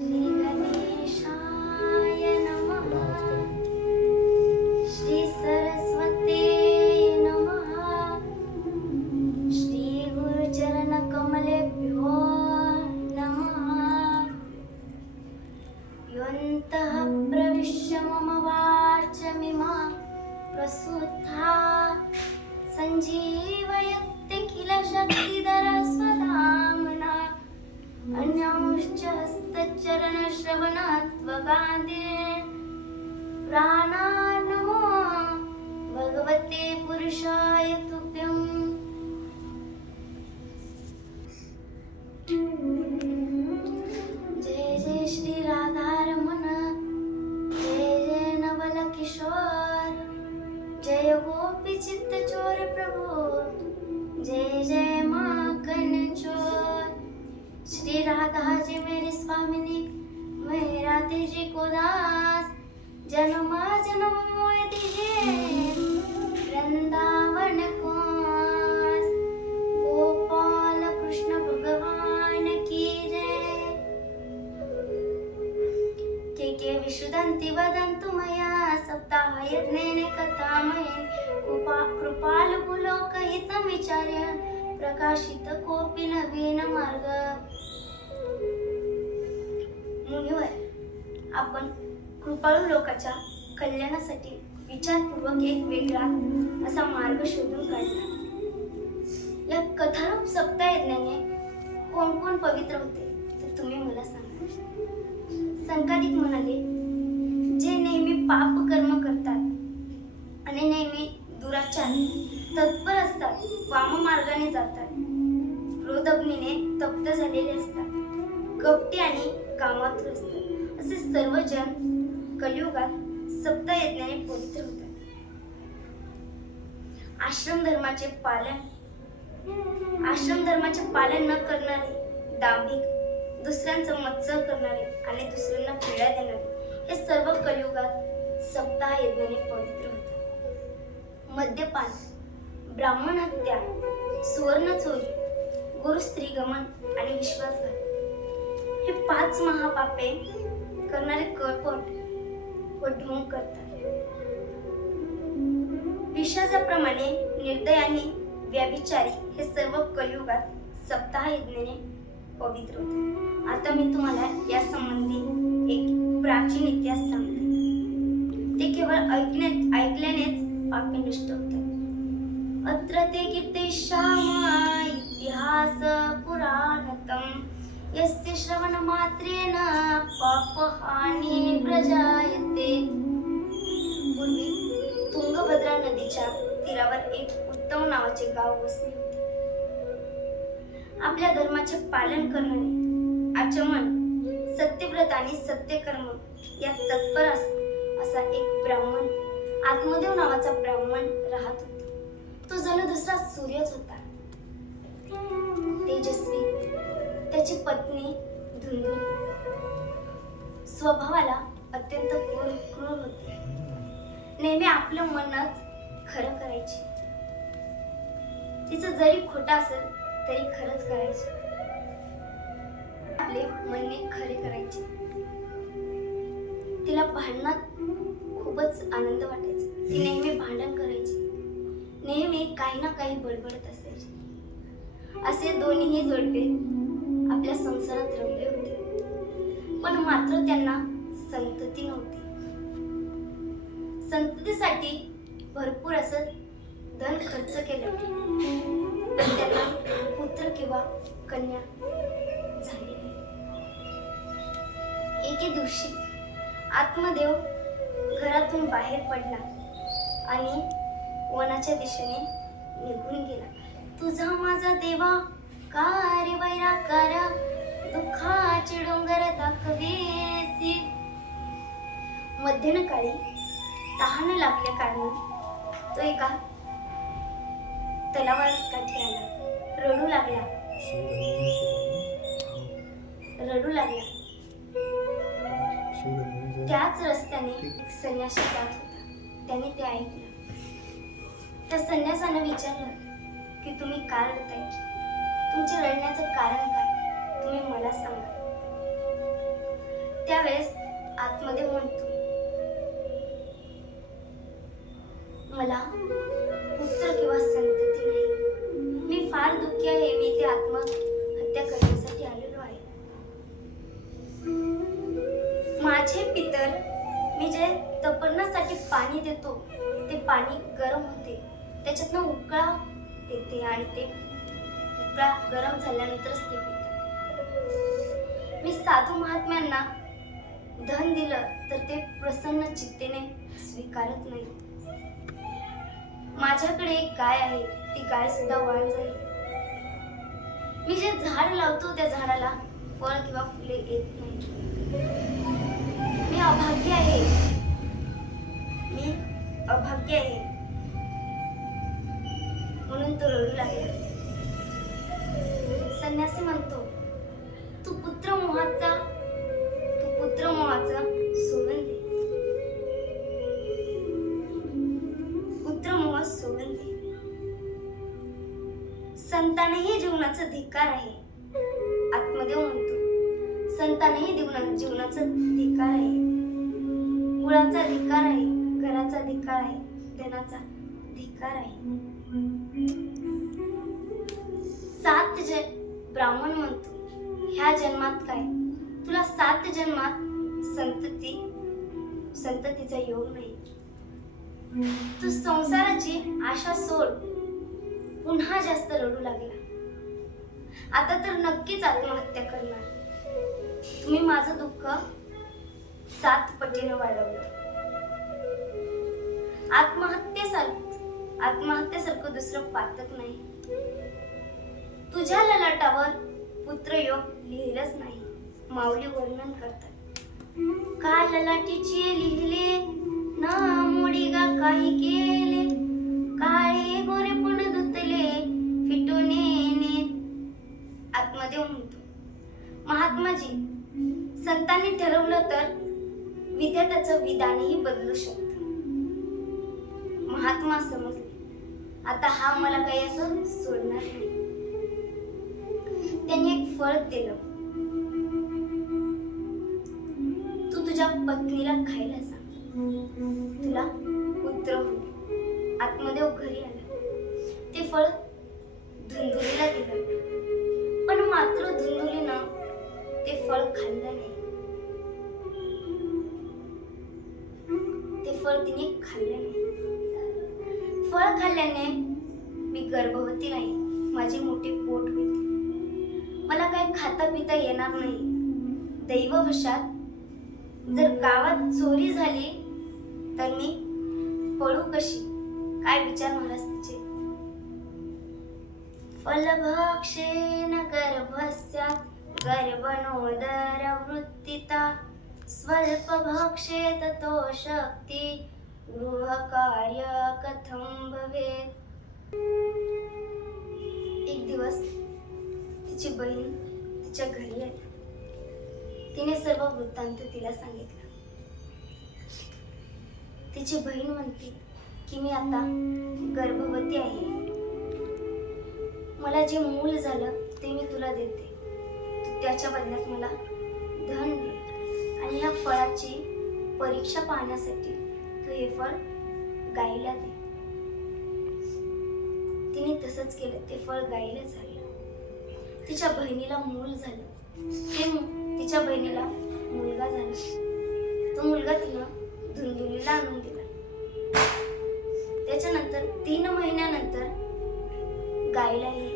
श्री सप्ताहयज्ञेन कथामयेन कृपा कृपालुकुलोकहितं विचार्य प्रकाशित कोऽपि नवीन मार्ग। मुनिवर आपण कृपाळू लोकाच्या कल्याणासाठी विचारपूर्वक एक वेगळा असा मार्ग शोधून काढला. या कथारूप सप्तायज्ञाने कोण कोण पवित्र होते ते तुम्ही मला सांगा. संकादित म्हणाले जे नेहमी पाप कर्म करतात आणि नेहमी दुराचार तत्पर असतात. वाम मार्गाने जातात. क्रोधग्नीने तप्त झालेले असतात. कपटी आणि कामातूर असतात. असे सर्व जन कलियुगात सप्तयज्ञाने पवित्र होतात. आश्रम धर्माचे पालन. आश्रम धर्माचे पालन न करणारे दांभिक दुसऱ्यांचं मत्सर करणारे आणि दुसऱ्यांना पीडा देणारे हे सर्व कलियुगात सप्ताह यज्ञाने पवित्र होतात. मद्यपान ब्राह्मण हत्या सुवर्ण चोरी गुरु स्त्रीगमन आणि विश्वासघात हे पाच महापापे करणारे कळपट व ढोंग करतात. विषाजाप्रमाणे निर्दयाने व्याभिचारी हे सर्व कलयुगात सप्ताह यज्ञाने पवित्र होते. आता मी तुम्हाला या संबंधी एक प्राचीन इतिहास सांगते. ते केवळ ऐकण्यात ऐकल्यानेच पापे नष्ट होतात. अत्र ते कीर्तिशामा इतिहास पुराणतम. यस्य श्रवण पाप पापहानी प्रजायते. पूर्वी तुंगभद्रा नदीच्या तीरावर एक उत्तम नावाचे गाव वसले होते. आपल्या धर्माचे पालन करणारे आचमन सत्यव्रत आणि सत्यकर्म यात तत्पर अस- असा एक ब्राह्मण आत्मदेव नावाचा ब्राह्मण राहत होता. तो जणू दुसरा सूर्यच होता. तेजस्वी. त्याची पत्नी धुंदुली. स्वभावाला अत्यंत क्रूर क्रूर होते. नेहमी आपलं मनच खरं करायची. तिचं जरी खोटं असेल तरी खरंच करायचे. आपले म्हणणे खरे करायचे. तिला भांडणात खूपच आनंद वाटायचा. ती नेहमी भांडण करायची. नेहमी काही ना काही बडबडत असायची. असे दोन्हीही जोडपे आपल्या संसारात रमले होते. पण मात्र त्यांना संतती नव्हती. संततीसाठी भरपूर असं धन खर्च केलं. पण त्यांना पुत्र किंवा कन्या झाली नाही. एके दिवशी आत्मदेव घरातून बाहेर पडला आणि वनाच्या दिशेने निघून गेला. तुझा माझा देवा कार्य वैराकार? दुःखाचे डोंगर दाखवेसी. मध्यन काळी तहान लागल्या कारणाने तो एका तलावात काठी आला. रडू लागला. रडू लागला. त्याच रस्त्याने एक संन्यासी जात होता. त्याने ते ऐकलं. त्या संन्यासानं विचारलं की तुम्ही का रडताय? तुमच्या रडण्याचं कारण काय? तुम्ही मला सांगा. त्यावेळेस आतमध्ये म्हणतो मला पुत्र किंवा संतती नाही. मी फार दुःखी आहे मी ते आत्मा माझे पितर मी जे तपण्यासाठी पाणी देतो ते पाणी गरम होते. त्याच्यातनं उकळा येते आणि ते उकळा गरम झाल्यानंतरच ते पितात. मी साधू महात्म्यांना धन दिलं तर ते प्रसन्न चित्तेने स्वीकारत नाही. माझ्याकडे एक गाय आहे ती गाय सुद्धा वाण झाली मी जे झाड लावतो त्या झाडाला फळ किंवा फुले येत नाही अभाग्य आहे. मी अभाग्य आहे. म्हणून तो रडू लागला. संन्यासी म्हणतो तू पुत्र मोहाचा तू पुत्र मोहाचा सोडून दे. पुत्र मोह सोडून दे. संतानेही जीवनाचा धिकार आहे. आत्मदेव म्हणतो संतानही जीवना जीवनाचा धिकार आहे. कुळाचा धिकार आहे घराचा धिकार आहे धनाचा धिकार आहे. सात जन ब्राह्मण म्हणतो. ह्या जन्मात काय? तुला सात जन्मात संतती संततीचा योग नाही. तू संसाराची आशा सोड. पुन्हा जास्त रडू लागला. आता तर नक्कीच आत्महत्या करणार. तुम्ही माझं दुःख सात पटीनं वाढवलं. आत्महत्येसारखं आत्महत्येसारखं दुसरं पातक नाही. तुझ्या ललाटावर पुत्रयोग लिहिलंच नाही. माऊली वर्णन करतात. का ललाटीची लिहिले? ना मोडी गा काही केले. काळे गोरे पण धुतले फिटोने आत्मदेव म्हणतो महात्माजी संतांनी ठरवलं तर विद्यार्थ्याचं विधानही बदलू शकतं. महात्मा समजले. आता हा मला काही असं सोडणार नाही. त्यांनी एक फळ दिलं. तू तुझ्या पत्नीला खायला सांग. तुला पुत्र होईल. आत्मदेव घरी आला. ते फळ धुंदुलीला दिलं. पण मात्र धुंदुलीनं ते फळ खाल्लं नाही. ते फळ तिने खाल्ले नाही. फळ खाल्ल्याने मी गर्भवती नाही माझे मोठे पोट होईल. मला काही खाता पिता येणार नाही. दैववशात जर गावात चोरी झाली तर मी पळू कशी? काय विचार महाराज तिचे? फलभक्षेन गर्भस्य गर्भनोदर वृत्तिता स्वल्पभक्षेत तो शक्ती गृहकार्य कथं भवेत् एक दिवस तिची बहीण तिच्या घरी आली. तिने सर्व वृत्तांत तिला सांगितलं. तिची बहीण म्हणते की मी आता गर्भवती आहे. मला जे मूल झालं ते मी तुला देते. तू त्याच्या बदल्यात मला धन दे. आणि ह्या फळाची परीक्षा पाहण्यासाठी तू हे फळ गाईला दे. तिने तसंच केलं. ते फळ गाईला झालं. तिच्या बहिणीला मूल झालं. ते तिच्या बहिणीला मुलगा झाला. तो मुलगा तिनं धुंदुलीला आणून दिला. त्याच्यानंतर तीन महिन्यानंतर गायलाही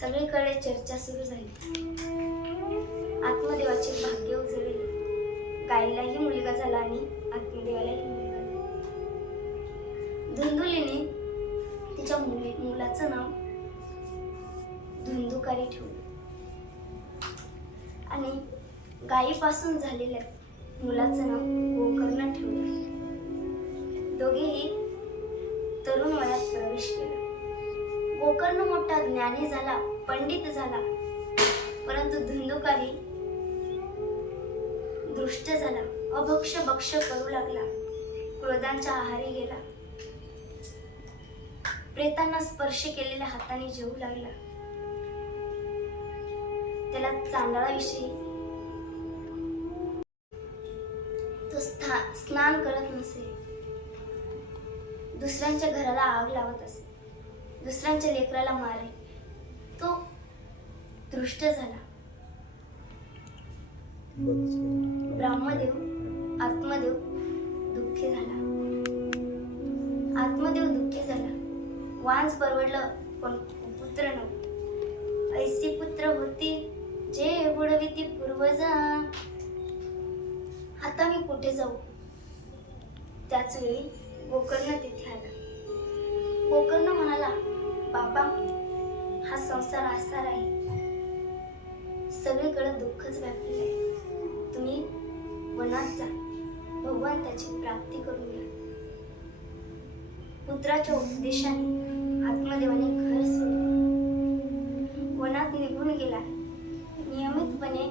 सगळीकडे चर्चा सुरू झाली. आत्मदेवाचे भाग्य उजळले. गाईलाही मुलगा झाला आणि आत्मदेवालाही मुलगा झाला. धुंदुलीने तिच्या मुली मुलाचं नाव धुंदुकारी ठेवलं. आणि गायीपासून झालेल्या मुलाचं नाव गोकर्ण ठेवलं. दोघेही तरुण वयात प्रवेश केला. गोकर्ण मोठा ज्ञानी झाला पंडित झाला. परंतु धुंदुकारी दृष्ट झाला. अभक्ष भक्ष करू लागला. क्रोधांच्या आहारी गेला. प्रेतांना स्पर्श केलेल्या हाताने जेवू लागला. त्याला चांदळाविषयी तो स्था स्नान करत नसे. दुसऱ्यांच्या घराला आग लावत असे. दुसऱ्यांच्या लेकराला मारे. तो दृष्ट झाला. ब्रह्मदेव आत्मदेव दुःखी झाला. आत्मदेव दुःखी झाला. वांस परवडलं पण पुत्र नव्हतं. ऐसी पुत्र होती जे बुडविती पूर्वजा आता मी कुठे जाऊ? त्याच वेळी गोकर्ण तिथे गोकर्ण म्हणाला बाबा हा संसार असा आहे. सगळीकडे दुःखच व्यापलेलं आहे. तुम्ही वनात जा. भगवंताची प्राप्ती करून घ्या. पुत्राच्या उपदेशाने आत्मदेवाने घर सोडले. वनात निघून गेला. नियमितपणे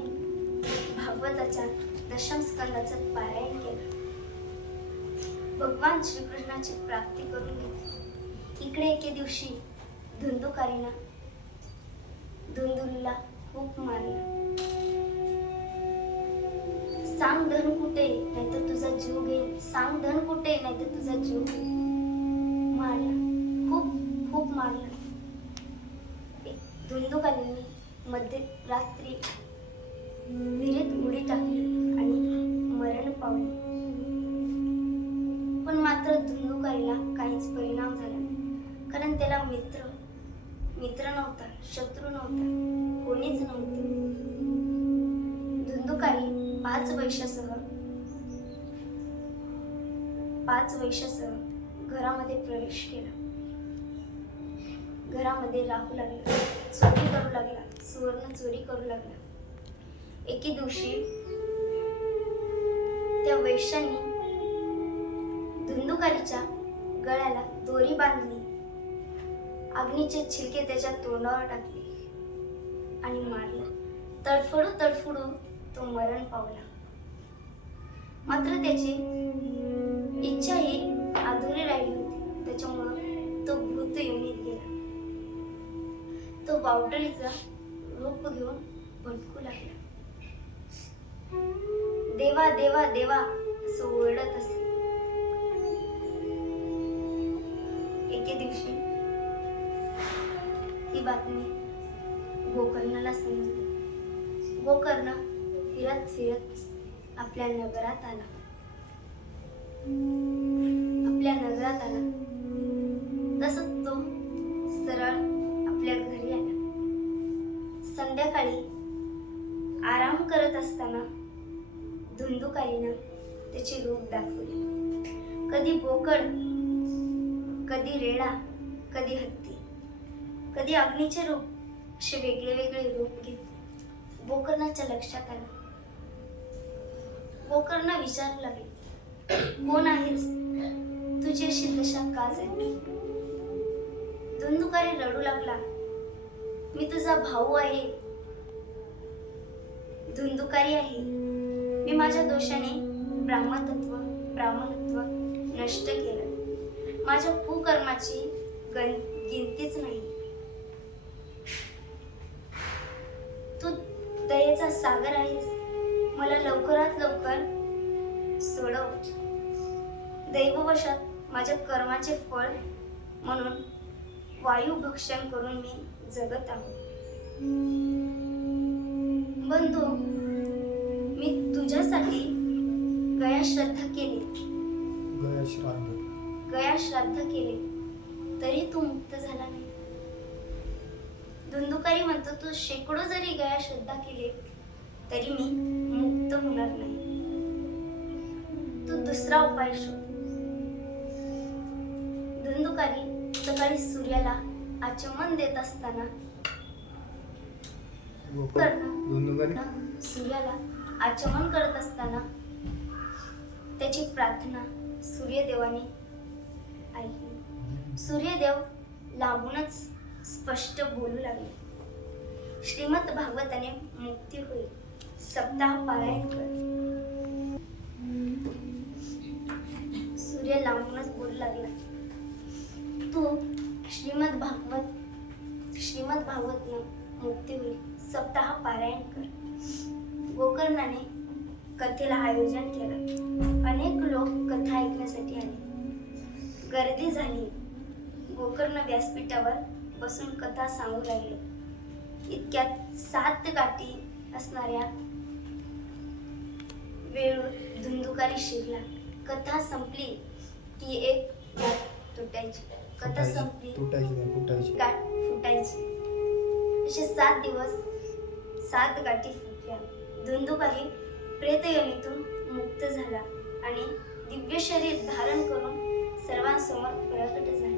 भागवताच्या दशम स्कंदाचं पारायण केलं. भगवान श्रीकृष्णाची प्राप्ती करून घेतली. इकडे एके दिवशी धुंदुकारीनं धुंदुलीला खूप मारलं. सांग धन कुठे नाहीतर तुझा जीव घेईल सांग धन कुठे नाहीतर तुझा जीव मारला मारलं. खूप खूप मारलं. धुंदुकालीने मध्ये रात्री विहिरीत उडी टाकली आणि मरण पावले. पण मात्र धुंदुकारीला काहीच परिणाम झाला नाही. कारण त्याला मित्र मित्र नव्हता शत्रू नव्हता कोणीच नव्हते. धुंदुकारी पाच वैशासह पाच वैशासह घरामध्ये प्रवेश केला. घरामध्ये राहू लागला चोरी करू लागला सुवर्ण चोरी करू लागला. एके दिवशी त्या वैश्यांनी धुंदुकारीच्या गळ्याला दोरी बांधली. अग्नीचे छिलके त्याच्या तोंडावर टाकले आणि मारला. तडफडू तडफडू तो मरण पावला. मात्र त्याची इच्छा ही अधुरी राहिली होती. त्याच्यामुळं तो भूत योनीत गेला. तो बावटळीचा रूप घेऊन भटकू लागला. देवा देवा देवा असं ओरडत असे. एके दिवशी ती बातमी गोकर्णाला समजली. गोकर्ण फिरत फिरत आपल्या नगरात आला. आपल्या नगरात आला. तसंच तो सरळ आपल्या घरी आला. संध्याकाळी आराम करत असताना धुंदुकारीनं त्याचे रूप दाखवले. कधी बोकड कधी रेडा कधी हत्ती. कधी अग्नीचे रूप असे वेगळे वेगळे रूप घेतले गोकर्णाच्या लक्षात आला. गोकर्ण विचारू लागले कोण आहेस? तुझी अशी दशा का झाली धुंदुकारी रडू लागला मी तुझा भाऊ आहे. धुंदुकारी आहे. मी माझ्या दोषाने ब्राह्मतत्व ब्राह्मणत्व नष्ट केलं. माझ्या कुकर्माची गण गिनतीच नाही. दयेचा सागर आहेस. मला लवकरात लवकर सोडव. दैववशात माझ्या कर्माचे फळ म्हणून वायू भक्षण करून मी जगत आहो. बंधू मी तुझ्यासाठी गया श्रद्धा केली. गया श्राद्ध. गया श्राद्ध केले. तरी तू मुक्त झाला नाही. धुंदुकारी म्हणतो तू शेकडो जरी गया श्रद्धा केले तरी मी मुक्त होणार नाही. तू दुसरा उपाय शोध. धुंदुकारी सकाळी सूर्याला आचमन देत असताना सूर्याला आचमन करत असताना त्याची प्रार्थना सूर्यदेवाने ऐकली. सूर्यदेव लांबूनच स्पष्ट बोलू लागले. श्रीमद भागवताने मुक्ती होईल. सप्ताह पारायण कर. सूर्य लांबूनच बोलू लागला. तू श्रीमद भागवत श्रीमद भागवतनं मुक्ती होईल. सप्ताह पारायण कर. गोकर्णाने कथेला आयोजन केलं. अनेक लोक कथा ऐकण्यासाठी आले. गर्दी झाली. गोकर्ण व्यासपीठावर बसून कथा सांगू लागले. इतक्यात सात गाठी असणाऱ्या वेळूर धुंदुकारी शिरला. कथा संपली की एक गाठ तुटायची. कथा संपली फुटायची. गाठ फुटायची. असे सात दिवस सात गाठी फुटल्या. धुंदुकारी प्रेतयोनीतून मुक्त झाला आणि दिव्य शरीर धारण करून सर्वांसमोर प्रकट झाला.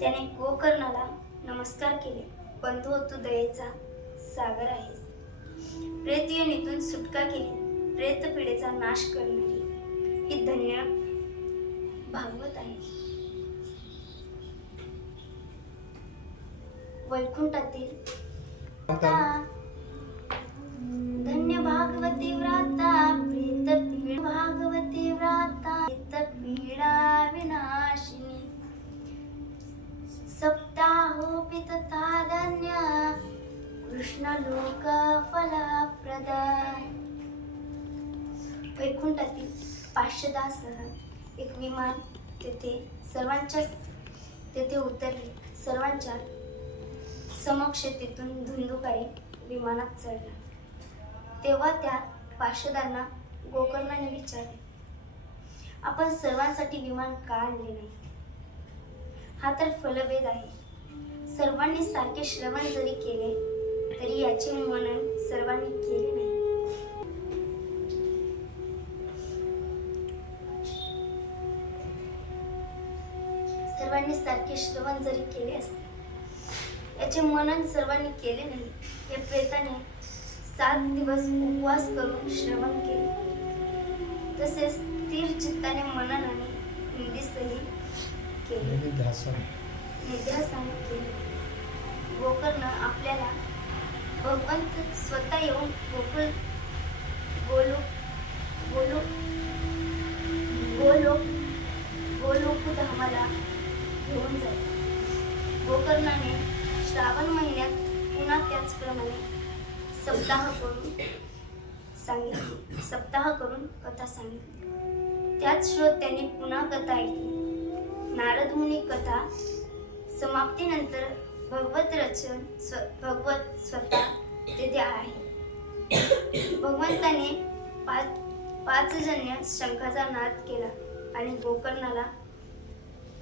त्याने गोकर्णाला नमस्कार केले. बंधू तू दयेचा सागर आहेस. प्रेतयोनीतून सुटका केली. प्रेतपिढेचा नाश करणारी ही धन्य भागवत आहे. वैकुंठातील धन्य भागवती व्राता. सप्ताहोपित धन्य कृष्ण लोक फलप्रद वैकुंठातील पाचशेदासह एक विमान तेथे सर्वांच्या तेथे उतरले. सर्वांच्या समक्ष तिथून धुंदुकारी विमानात चढला. तेव्हा त्या पार्षदांना गोकर्णाने विचारले आपण सर्वांसाठी विमान का आणले नाही? हा तर फलभेद आहे. सर्वांनी सारखे श्रवण जरी केले तरी याचे मनन सर्वांनी केले नाही. सर्वांनी सारखे श्रवण जरी केले असते याचे मनन सर्वांनी केले नाही. या प्रेताने सात दिवस उपवास करून श्रवण केले. तसेच स्थिर चित्ताने मनन आणि निधीसही केले. निध्यासन निध्यासन केले गोकर्ण आपल्याला भगवंत स्वतः येऊन गोकुळ गोलू गोलू गोलोक गोलोक धामाला घेऊन जाईल. गोकर्णाने श्रावण महिन्यात पुन्हा त्याचप्रमाणे सप्ताह करून सांगितली. सप्ताह करून कथा सांगितली. त्याच श्रोत्यांनी पुन्हा कथा ऐकली. नारद मुनी कथा समाप्तीनंतर भगवत रचन स्व भगवत स्वतः तेथे आहे. भगवंताने पाच पाचजन्य शंखाचा नाद केला आणि गोकर्णाला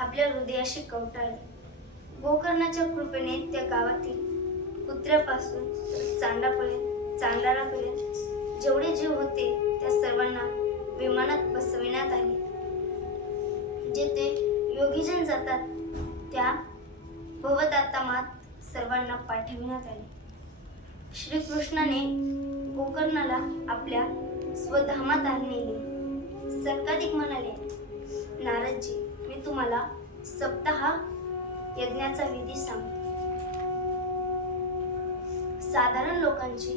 आपल्या हृदयाशी कवटाळले. गोकर्णाच्या कृपेने त्या गावातील कुत्र्यापासून तर चांडापर्यंत चांडाळापर्यंत जेवढे जीव होते त्या सर्वांना विमानात बसविण्यात आले. जेथे योगीजन जातात त्या भवदातामात सर्वांना पाठविण्यात आले. श्रीकृष्णाने गोकर्णाला आपल्या स्वधामात नेले सरकाधिक म्हणाले नारदजी मी तुम्हाला सप्ताह यज्ञाचा विधी सांग साधारण लोकांची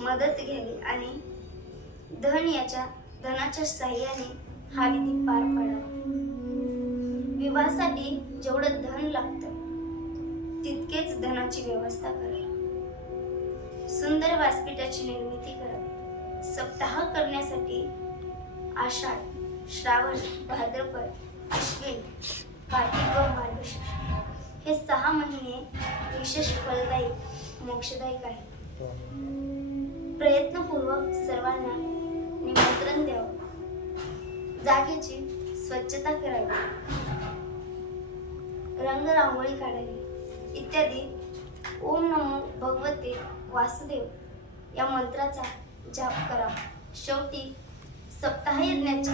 मदत घ्यावी आणि धन याच्या धनाच्या साह्याने हा विधी पार पाडावा. विवाहासाठी जेवढं धन लागतं तितकेच धनाची व्यवस्था करा. सुंदर व्यासपीठाची निर्मिती करा. सप्ताह करण्यासाठी आषाढ श्रावण भाद्रपद अश्विन कार्तिक व मार्गशीर्ष हे सहा महिने विशेष फलदायी मोक्षदायक आहे प्रयत्नपूर्वक सर्वांना निमंत्रण द्यावं. जागेची स्वच्छता करावी. रंग रांगोळी काढावी. इत्यादी. ओम नमो भगवते वासुदेव. या मंत्राचा जाप करावा शेवटी सप्ताह यज्ञाची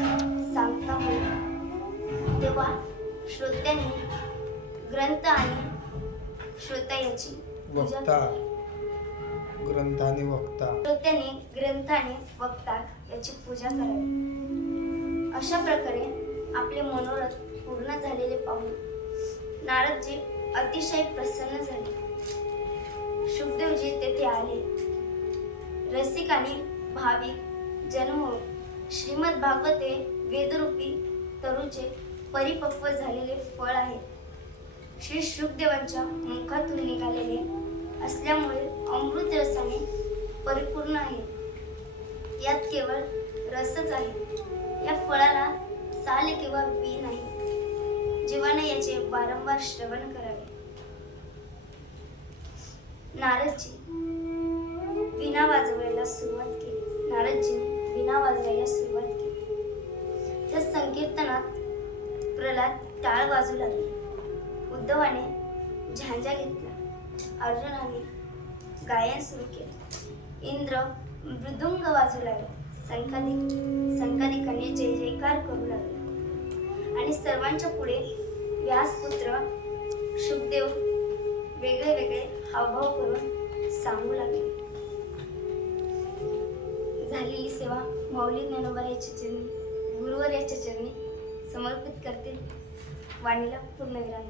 सांगता होईल. तेव्हा श्रोत्यांनी ग्रंथ आणि श्रोता याची पूजा वक्ता. ग्रंथाने वक्ता. श्रोत्यांनी ग्रंथ आणि वक्ता याची पूजा करावी. अशा प्रकारे आपले मनोरथ पूर्ण झालेले पाहून नारदजी अतिशय प्रसन्न झाले. शुभदेवजी तेथे आले. रसिक आणि भाविक जन्म श्रीमद भागवते वेदरूपी तरुचे परिपक्व झालेले फळ आहे. श्री शुकदेवांच्या मुखातून निघालेले असल्यामुळे अमृत रसाने परिपूर्ण आहे. यात केवळ रसच आहे. या फळाला साल किंवा बी नाही. जीवाने याचे वारंवार श्रवण करावे नारदजी. विना वाजवायला सुरुवात केली. नारदजीने विना वाजवायला सुरुवात केली. त्या संकीर्तनात प्रल्हाद टाळ वाजू लागले. उद्धवाने झांजा घेतला. अर्जुनाने गायन सुरू केले. इंद्र मृदुंग वाजू लागले. संकादिक संकादिकांनी जय जयकार करू लागले. आणि सर्वांच्या पुढे व्यासपुत्र शुभदेव वेगळे वेगळे हावभाव करून सांगू लागले. झालेली सेवा माऊली ज्ञानोबा याच्या चरणी गुरुवर याच्या चरणी समर्पित करते. वाणीला पूर्णविराम